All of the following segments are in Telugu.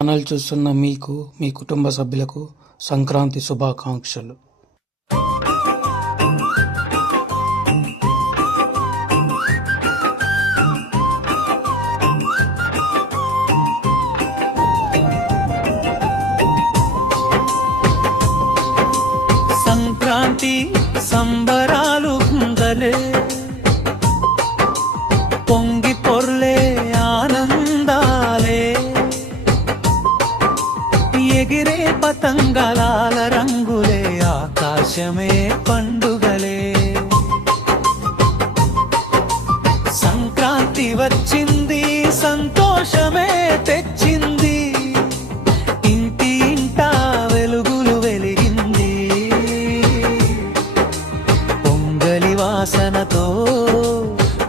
ఛానల్ చూస్తున్న మీకు, మీ కుటుంబ సభ్యులకు సంక్రాంతి శుభాకాంక్షలు. సంక్రాంతి సంబరాలు గుందలే, పొంగి పొర్లే ఆనందాలే, ఎగిరే పతంగలాల రంగులే, ఆకాశమే పండుగలే. సంక్రాంతి వచ్చింది, సంతోషమే తెచ్చింది, ఇంటి ఇంటా వెలుగులు వెలిగింది. పొంగలి వాసనతో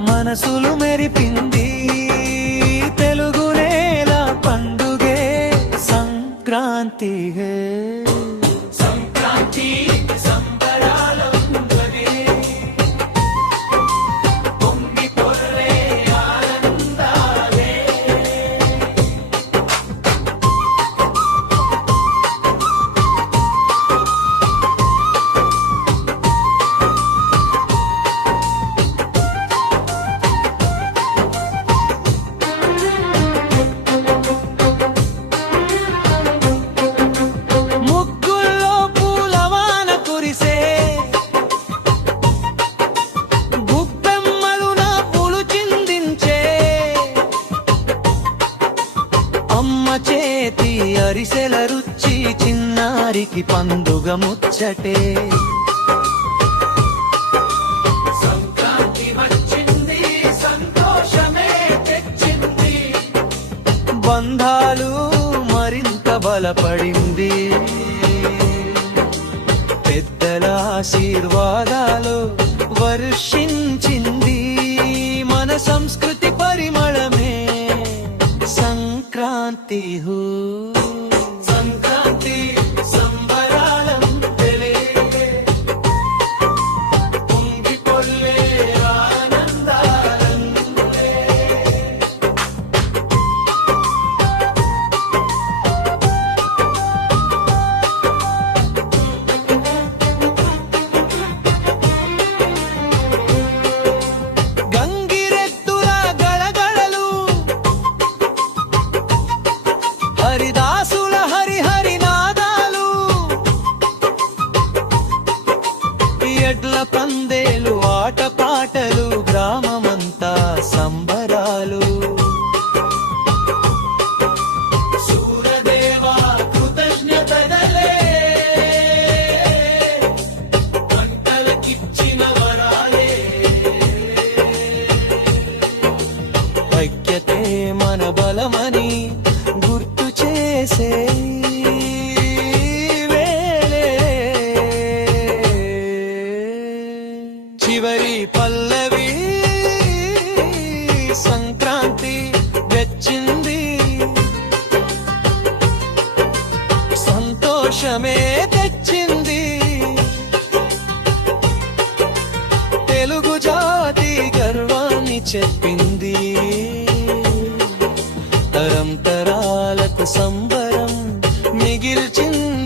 మనసులు మెరిపింది, తెలుగు నేల పండుగే సంక్రాంతి. సంక్రాంతి సంబరాల పండుగే, పొంగి పొర్లే ఆనందాలే. ముగ్గుల్లో పూలవాన కురిసే, గుబ్బెమ్మలు నవ్వులు చిందించే, అమ్మ చేతి అరిసెల రుచి చిన్నారికి పండుగ ముచ్చటే. సంక్రాంతి వచ్చింది, సంతోషమే తెచ్చింది, బంధాలు మరింత బలపడింది, పెద్దల ఆశీర్వాదాలు వర్షించింది, మన సంస్కృతి పరిమళమే సంక్రాంతి. సంక్రాంతి సంబరాలం తెలే, పొంగి పొర్లే ఆనందాలే. గంగిరెద్దుల గళగళలు, హరిదాసుల హరిహరి నాదాలు, ఎడ్ల పందేలు ఆటపాటలు, గ్రామమంతా సంబరాలు. సూరదేవా కృతజ్ఞతలే, పంటలకిచ్చిన వరాలే, ఐక్యతే మన బలమని గుర్తు చేసే వేళే. చివరి పల్లవి సంక్రాంతి తెచ్చింది, సంతోషమే తెచ్చింది, తెలుగు జాతి గర్వాన్ని చెప్పింది, తరం తరాలకు సంబరం మిగిల్చింది.